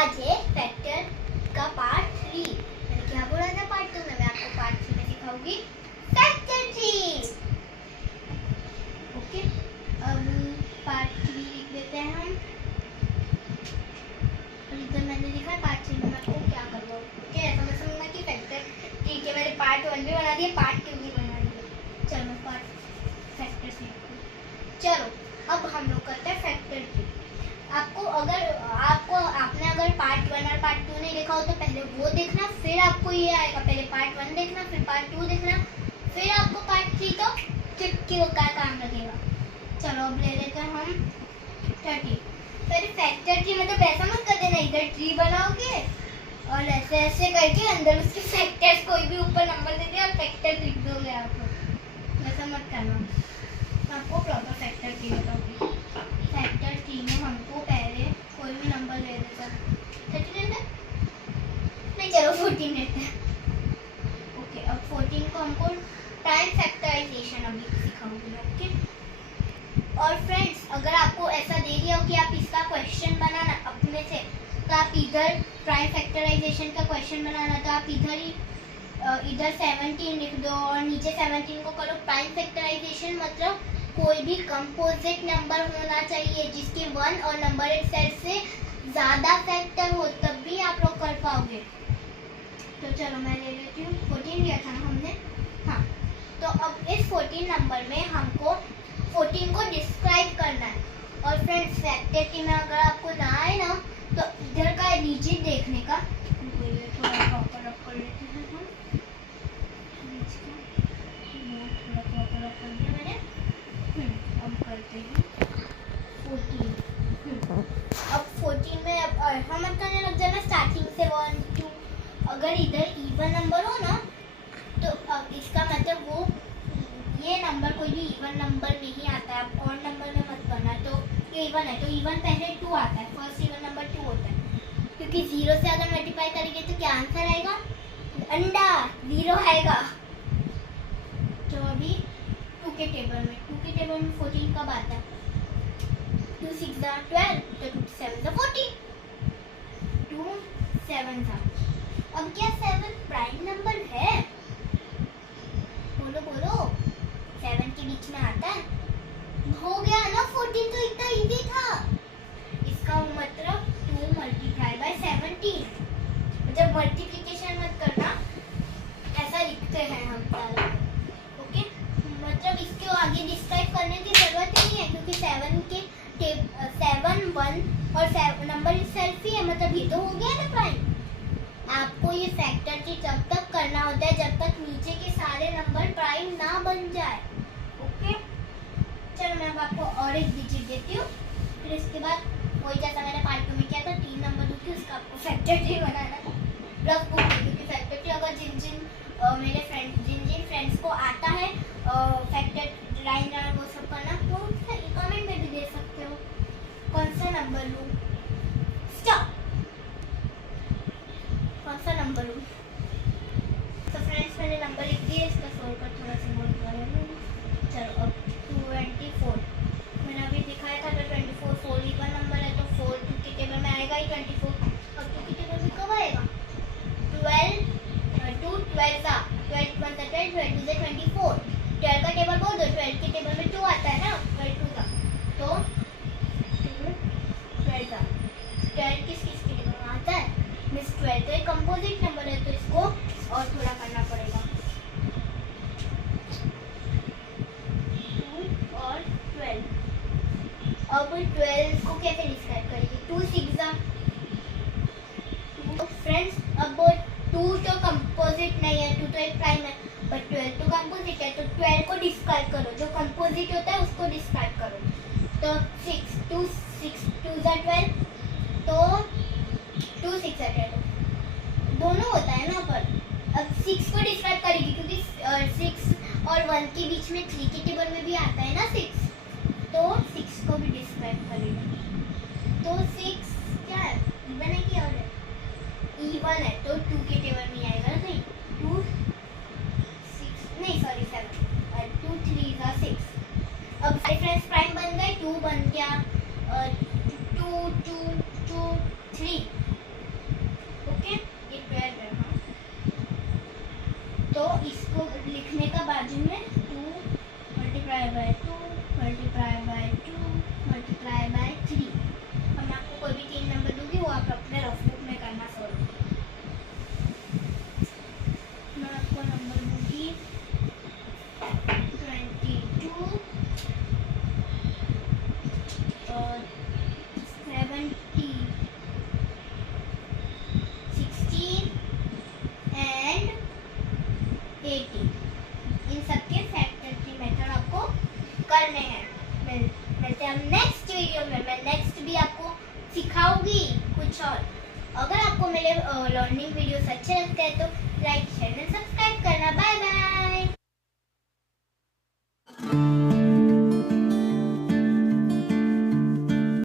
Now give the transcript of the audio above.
आज है फैक्टर का पार्ट 3। मैंने क्या बोला था पार्ट 2 में, मैं आपको पार्ट 3 में सिखाऊंगी फैक्टर 3। ओके, अब पार्ट 3 लिख देते हैं हम। इधर मैंने लिखा है पार्ट 3 में मैं आपको क्या करना है। ओके, ऐसा मत समझना कि फैक्टर 3 के मैंने पार्ट 1 भी बना दिया, पार्ट 2 भी बना दिया। चलो मैं पार्ट फैक्टर से चलो अब हम लोग करते हैं फैक्टर 3। आपने अगर पार्ट 1 और पार्ट 2 नहीं देखा हो तो पहले वो देखना, फिर आपको ये आएगा। पहले पार्ट 1 देखना, फिर पार्ट 2 देखना, फिर आपको पार्ट 3 तो चुटकी का काम लगेगा। चलो अब ले लेते हैं हम 30। पहले फैक्टर 3 मतलब ऐसा मत कर देना, इधर 3 बनाओगे और ऐसे ऐसे करके अंदर उसके फैक्टर्स कोई भी ऊपर नंबर दे दिया और फैक्टर लिख दोगे आप। ऐसा मत करना, मैं आपको प्रॉपर फैक्टर 3 बताऊंगी। फैक्टर 3 में हमको पहले कोई भी नंबर ले लेता है। 30 लेते हैं? नहीं, चलो 14 लेते हैं। ओके, अब 14 को हमको टाइम फैक्टराइजेशन अभी सिखाऊंगी। ओके, और फ्रेंड्स अगर आपको ऐसा दे दिया हो कि आप इसका क्वेश्चन बनाना अपने से, तो आप इधर प्राइम फैक्टराइजेशन का क्वेश्चन बनाना, तो आप इधर 17 लिख दो और नीचे 17 को करो प्राइम फैक्टराइजेशन। मतलब कोई भी कंपोजिट नंबर होना चाहिए जिसके 1 और नंबर सेट से ज़्यादा फैक्टर हो, तब भी आप लोग कर पाओगे। तो चलो मैं ले लेती हूँ। 14 लिया था ना हमने, हाँ। तो अब इस 14 नंबर में हमको 14 को डिस्क्राइब करना है। और फ्रेंड्स फैक्टर की में अगर आपको ना आए ना, तो इधर का डिजिट देखने का, थोड़ा प्रॉपर रख कर लेते हैं हम। थोड़ा प्रॉपर रख कर दिया मैंने। अब करते हैं 14। अब 14 में अब हम करने लग जाना स्टार्टिंग से 1 2। अगर इधर इवन नंबर हो ना, तो अब इसका मतलब वो ये नंबर कोई भी इवन नंबर नहीं आता है। अब ऑड नंबर में मत करना। तो ये इवन है तो इवन पहले 2 आता है, फर्स्ट इवन नंबर 2 होता है, क्योंकि 0 से अगर मल्टीप्लाई करेंगे तो क्या आंसर आएगा? अंडा 0 आएगा। तो अभी 2 के टेबल में 14 कब आता है? 2 6 12, तो 2 7 14, 2 7 था। अब क्या 7 प्राइम नंबर है? बोलो बोलो, 7 के बीच में आता है? हो गया ना 14, तो इतना इजी था। इसका मतलब 2 मल्टीप्लाई बाय 17। जब मल्टीप्लिकेशन मत करना, ऐसा लिखते हैं हम सारा। ओके, मतलब इसको आगे डिस्क्राइब करने की जरूरत ही नहीं है, क्योंकि 7 1 और नंबर सेल्फ ही है, मतलब ये तो हो गया ना प्राइम। आपको ये फैक्टर की तब तक करना होता है जब तक नीचे के सारे नंबर प्राइम ना बन जाए। ओके, चलो मैं अब आपको और एक डिजिट देती हूँ, फिर इसके बाद वही जैसा मैंने पार्ट 2 में किया था 3 नंबर दूँगी, उसका आपको फैक्टर 3 बनाना है। रफ बुक, क्योंकि फैक्टर 3 अगर जिन फ्रेंड्स को आता है फैक्टर लाइन वो सब करना, तो कमेंट में भी दे सकते हो कौन सा नंबर लूँ। स्टॉप, कौन सा नंबर लूँ? तो फ्रेंड्स मैंने नंबर लिख दिया, इसका सोल्व कर थोड़ा सा बोल करें। चलो अब 24 मैंने अभी दिखाया था, तो 24 4 इवन नंबर है, तो 4 2 के टेबल में आएगा ही 24। अब 2 के टेबल में कब आएगा? 12 2 12 सा 12 1 सा 12 12 2 सा 24। 12 का टेबल बोल दो, 12 के टेबल में 2 आता है ना, 12 2 का, तो 2 12 सा 12 किस के टेबल में आता है? मिस 12 तो एक कंपोजिट नंबर है, तो इसको और थोड़ा करना पड़ेगा। 2 और 12। अब 12 को कैसे डिस्क्राइब करेंगे? 2 6 2। फ्रेंड्स अब 2 तो कंपोजिट नहीं है, 2 तो एक प्राइम है, बट 12 तो कंपोजिट है, तो 12 को डिस्क्राइब करो। जो कंपोजिट होता है उसको डिस्क्राइब करो। तो 6 2 6 2 12, तो 2 6 12 दोनों होता है ना। पर अब 6 को डिस्क्राइब करेगी, क्योंकि 6 और 1 के बीच में 3 के टेबल में भी आता है ना 6, तो 6 को भी डिस्क्राइब करेगी। तो 6 क्या है? इवन है कि और है? इवन है, तो 2 के टेबल में आएगा। नहीं 2 6 नहीं सॉरी 7 2 3 का 6। अब फ्रेंड्स प्राइम बन गए, 2 बन गया, 2 2 2 3 सिखाऊंगी कुछ और। अगर आपको मेरे लर्निंग वीडियोस अच्छे लगते हैं तो लाइक शेयर एंड सब्सक्राइब करना। Bye bye.